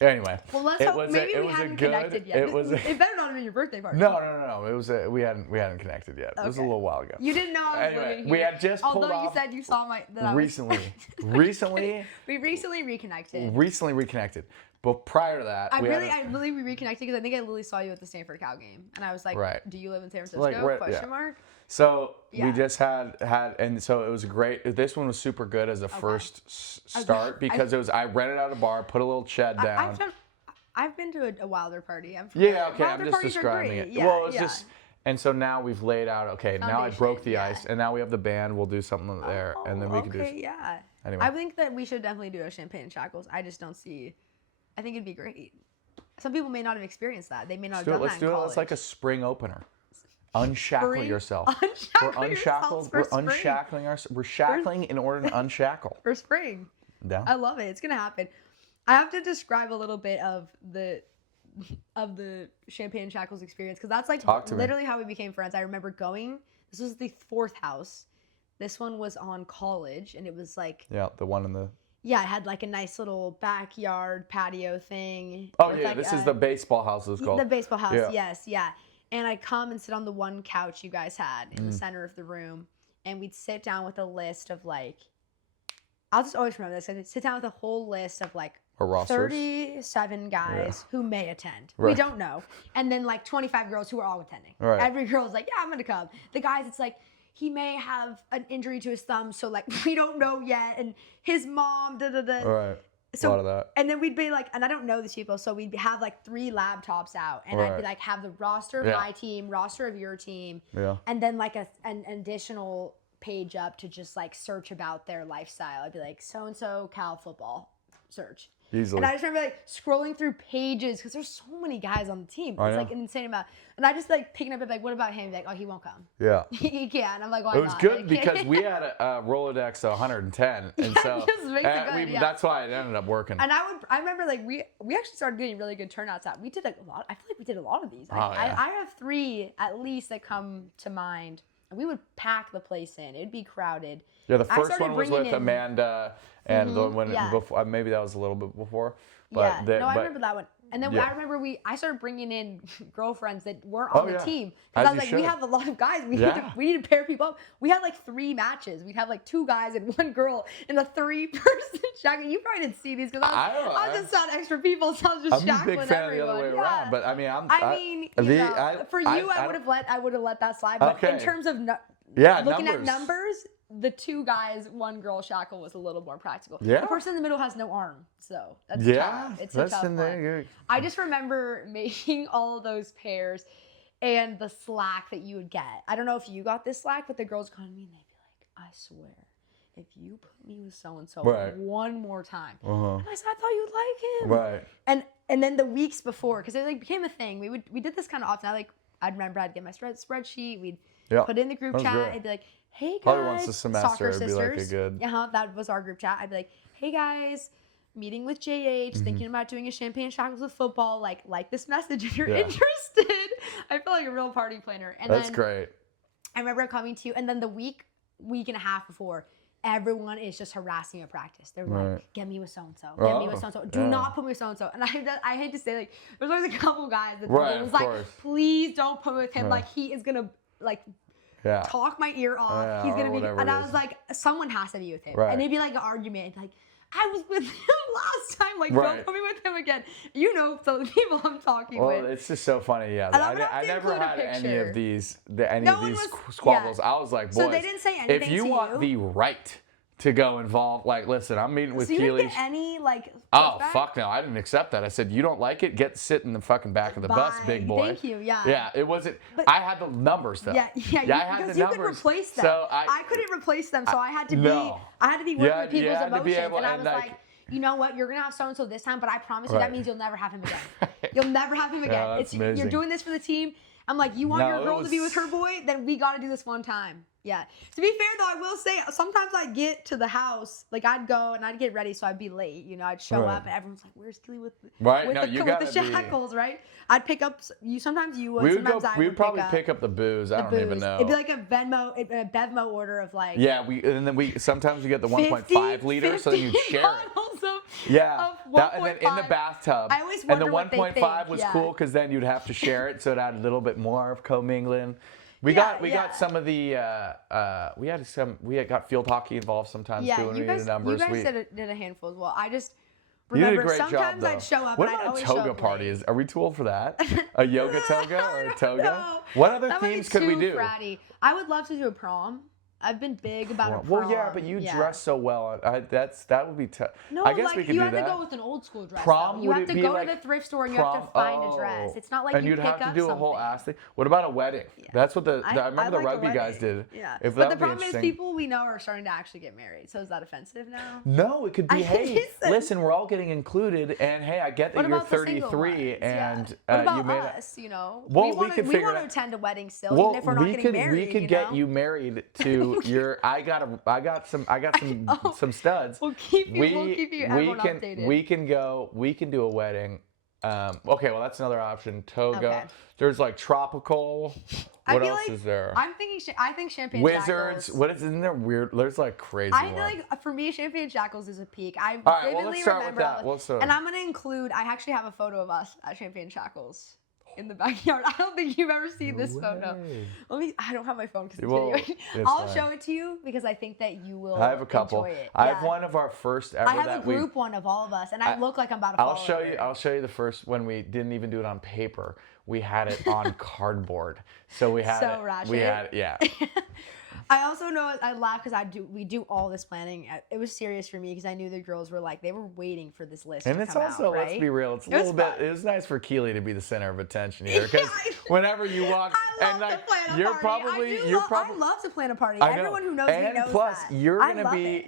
Anyway. Well, let's it hope was maybe it we was hadn't a good. connected yet. It was. It better not have been your birthday party. No. It was. We hadn't connected yet. It was a Okay. little while ago. You didn't know I was Anyway, living here. we had just pulled Although you off said you saw that I was recently. We recently reconnected. Recently reconnected. But prior to that, I really reconnected because I think I literally saw you at the Stanford Cal game, and I was like, Right. "Do you live in San Francisco?" Like, Question mark. So Yeah. we just had, and so it was great. This one was super good as a first start because I rented out a bar, put a little shed down. I've been to a Wilder party. I'm Yeah, okay, Wilder I'm just parties are describing great. it. Yeah, Well, it's yeah. just, and so now we've laid out, okay, now I broke the ice, and now we have the band, we'll do something there, and then we can do. Okay, yeah. Anyway. I think that we should definitely do a champagne shackles. I just don't see. I think it'd be great. Some people may not have experienced that. They may not have done that in Let's do it. college. It's like a spring opener. Unshackle yourself. Unshackle We're yourselves for spring. unshackling ourselves. We're shackling in order to unshackle. For spring. Yeah. I love it. It's gonna happen. I have to describe a little bit of the champagne shackles experience because that's like Talk to me. literally how we became friends. I remember going. This was the 4th house. This one was on College, and it was like Yeah, the one in the. yeah, it had like a nice little backyard patio thing. Oh with, yeah, like, this is the baseball house. It's called the baseball house. Yeah. Yes, yeah. And I'd come and sit on the one couch you guys had in Mm. the center of the room, and we'd sit down with a list of like. I'll just always remember this. I'd sit down with a whole list of like Or rosters. 37 guys who may attend. We Right. don't know. And then like 25 girls who are all attending. Right. Every girl's like, yeah, I'm going to come. The guys, it's like, he may have an injury to his thumb, so like, we don't know yet. And his mom, da da da. All right. So, a lot of that. And then we'd be like, and I don't know these people, so we'd have like 3 laptops out. And I'd be Right. like, have the roster of Yeah. my team, roster of your team. Yeah. And then like an additional page up to just like search about their lifestyle. I'd be like, so-and-so Cal football, search. Easily. And I just remember like scrolling through pages because there's so many guys on the team. I It's know. like an insane amount. And I just like picking up and like, what about him? Like, oh, he won't come. Yeah. He can't. I'm like, why It was not? good Like, because we had a Rolodex 110, and Yeah, so it just makes it good, yeah. that's why it ended up working. And I remember like we actually started getting really good turnouts out. We did like a lot. I feel like we did a lot of these. Like, Oh, yeah. I have 3 at least that come to mind. And we would pack the place in. It'd be crowded. Yeah, the I first started one was bringing with in- Amanda, and the one yeah. before maybe that was a little bit before. But Yeah, I remember that one. And then Yeah. I remember I started bringing in girlfriends that weren't Oh, on the yeah. team. As Because I was you like, we should. have a lot of guys. Yeah. We need to pair people up. We had like 3 matches. We'd have like 2 guys and 1 girl in the 3-person shackle. You probably didn't see these because I was just on extra people, so I was just I'm a shackling big fan everyone. of the other way Yeah. around. But I mean, for you, I would have let that slide. But in Okay. terms of looking at numbers, the 2 guys, 1 girl shackle was a little more practical. Yeah. The person in the middle has no arm, so that's Yeah, tough. It's that's a tough in one. there. I just remember making all of those pairs and the slack that you would get. I don't know if you got this slack, but the girls would come to me and they'd be I swear, if you put me with so-and-so Right. one more time. Uh-huh. And I said, I thought you'd like him. Right. And then the weeks before, because it like became a thing, we did this kind of often. I'd remember I'd get my spreadsheet, we'd put it in the group chat, great. I'd be like, hey guys, Probably once a semester soccer it'd be like a sisters. good. That was our group chat. I'd be like, hey guys, meeting with JH, thinking about doing a champagne shackles with football, like this message if you're interested. I feel like a real party planner. And That's then great. I remember coming to you, and then the week and a half before, everyone is just harassing at practice. They're like, get me with so-and-so. Get me with so-and-so. Do not put me with so-and-so. And I hate to say, like, there's always a couple guys that was like, please don't put me with him. Like, he is going to, like, talk my ear off. He's going to be, and I was like, someone has to be with him. And it'd be like an argument. It'd be like, I was with him last time. Like, don't put me with him again. You know, so the people I'm talking with. Well, it's just so funny. Yeah, I never had any of these squabbles. I was like, boys, so they didn't say anything if you want the right to go involve, like, listen, I'm meeting with Keely. You didn't get any, like, oh, fuck no. I didn't accept that. I said, you don't like it? Sit in the fucking back of the bus, big boy. Thank you, yeah. Yeah, it wasn't. But, I had the numbers, though. Yeah, I had the numbers. You could replace them. So I couldn't replace them, so I had to be working with people's emotions. And I was like, you know what? You're going to have so-and-so this time, but I promise you that means you'll never have him again. You'll never have him again. You're doing this for the team. I'm like, you want your girl to be with her boy? Then we got to do this one time. Yeah. To be fair, though, I will say, sometimes I'd get to the house, like, I'd go and I'd get ready, so I'd be late. You know, I'd show up, and everyone's like, where's Keely with the shackles, right? I'd pick up, sometimes you would, sometimes I would. We would probably pick up the booze. I don't even know. It'd be like a Bevmo order of, like. Yeah, and then sometimes we get the 1.5 liter, so you'd share it. Yeah, and then in the bathtub. I always wonder what they think. And the 1.5 was cool because then you'd have to share it, so it had a little bit more of commingling. We got some of the we got field hockey involved sometimes too when we needed numbers. You guys did a handful as well. I just remember sometimes I'd show up. What and about I'd a toga party? Are we too old for that? A yoga toga or a toga? What other themes could we do? Fratty. I would love to do a prom. I've been big about a prom. Well, yeah, but you dress so well. That would be tough. No, I guess we could do that. You have to go with an old school dress. Prom, you have to go to the thrift store and you have to find a dress. It's not like and you you'd pick have to up do a whole ass thing. What about a wedding? Yeah. That's what I remember the rugby guys did. Yeah. But the problem is people we know are starting to actually get married. So is that offensive now? No, it could be, hey, listen, we're all getting included, and hey, I get that you're 33 and what about you made us, you know? Well, we want to attend a wedding still, even if we're not getting married. We could get you married to your. I got some studs. We'll keep you updated. We can do a wedding. Okay, well that's another option. Toga. Okay. There's like tropical. What else is there? I think champagne Wizards. shackles. Isn't there weird? There's like crazy. I feel like for me, champagne shackles is a peak. I vividly remember. And I'm gonna include. I actually have a photo of us at champagne shackles in the backyard. I don't think you've ever seen this photo. I don't have my phone because it's videoing. I'll show it to you because I think that you will. I have a couple. Enjoy it. I have one of our first ever. I have a group one of all of us, and I look like I'm about to fall over. I'll show you the first when we didn't even do it on paper. We had it on cardboard. So we had it. Ratchet. We had it, yeah. I also know I laugh because we do all this planning. It was serious for me because I knew the girls were like they were waiting for this list. And to it's come also out, right? Let's be real, it's a little bit. It was nice for Keely to be the center of attention here because whenever you walk I love to plan a party. I love to plan a party. Everyone who knows me knows plus, that. you're gonna be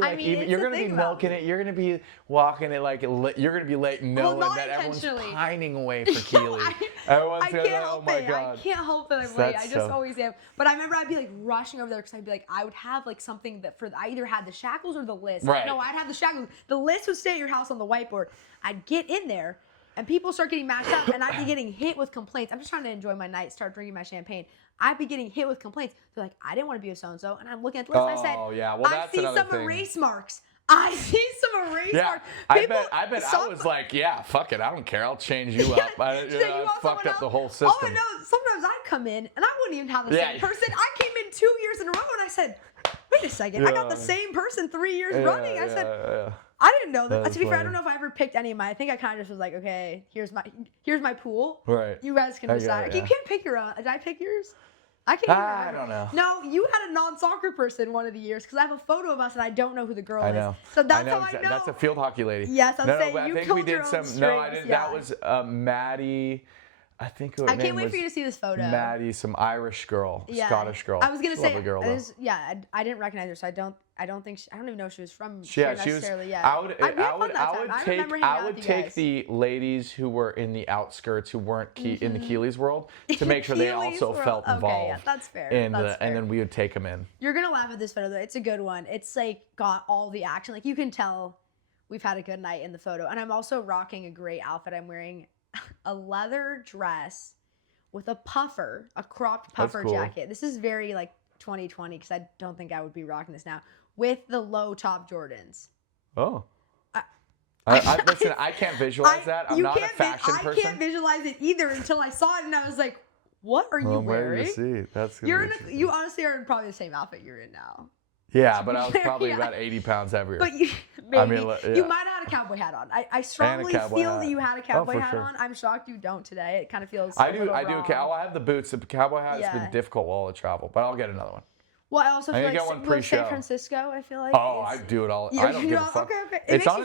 like you're gonna be milking it. You're gonna be walking it like you're gonna be late, knowing that everyone's pining away for Keely. Everyone's gonna go, oh my god. I can't help that I'm late. I just always am. But I remember I'd be like rushing over there because I'd be like I would have like something that I either had the shackles or the list. Right. No, I'd have the shackles. The list would stay at your house on the whiteboard. I'd get in there and people start getting matched up and I'd be getting hit with complaints. I'm just trying to enjoy my night, start drinking my champagne. I'd be getting hit with complaints. They're like, I didn't want to be with so-and-so. And I'm looking at the list and I said, I see some erase marks. I see some erase marks. I bet I was like, yeah, fuck it. I don't care. I'll change you up. I fucked up the whole system. Oh, I know. Sometimes I'd come in and I wouldn't even have the same person. I came in 2 years in a row and I said, wait a second. I got the same person 3 years running. I said, I didn't know that. To be fair, I don't know if I ever picked any of mine. I think I kind of just was like, okay, here's my pool. Right. You guys can decide. You can't pick your own. Did I pick yours? I can't I don't know. No, you had a non-soccer person one of the years because I have a photo of us and I don't know who the girl is. I know. So that's how I know. That's a field hockey lady. Yes, I'm saying but you I think killed we did your own some. strings, No, I didn't. That was Maddie. I think her I name can't wait was for you to see this photo. Maddie, some Irish girl, Yeah. Scottish girl. I was gonna She's a say, lovely girl, though. I didn't recognize her, so I don't think I don't even know if she was from Yeah, here she was. necessarily. Yeah, I would take take the ladies who were in the outskirts who weren't in the Keely's world to make sure they Keely's also world. felt involved. Okay, yeah, that's fair. And That's fair. and then we would take them in. You're gonna laugh at this photo though. It's a good one. It's like got all the action. Like you can tell we've had a good night in the photo. And I'm also rocking a great outfit. I'm wearing a leather dress with a puffer, a cropped puffer cool. jacket. This is very like 2020 because I don't think I would be rocking this now. With the low top Jordans. Oh. Listen, I can't visualize that. I'm not a fashion person. I can't visualize it either until I saw it and I was like, what are you wearing? Wait to see. That's you honestly are in probably the same outfit you're in now. Yeah, but I was probably about 80 pounds heavier. But you might have had a cowboy hat on. I strongly feel that you had a cowboy hat on. I'm shocked you don't today. It kind of feels I do. I have the boots. The cowboy hat has been difficult while I travel, but I'll get another one. Well, I also feel like get one San Francisco, I feel like. Oh, I do it all. I don't give a fuck. Okay. It's on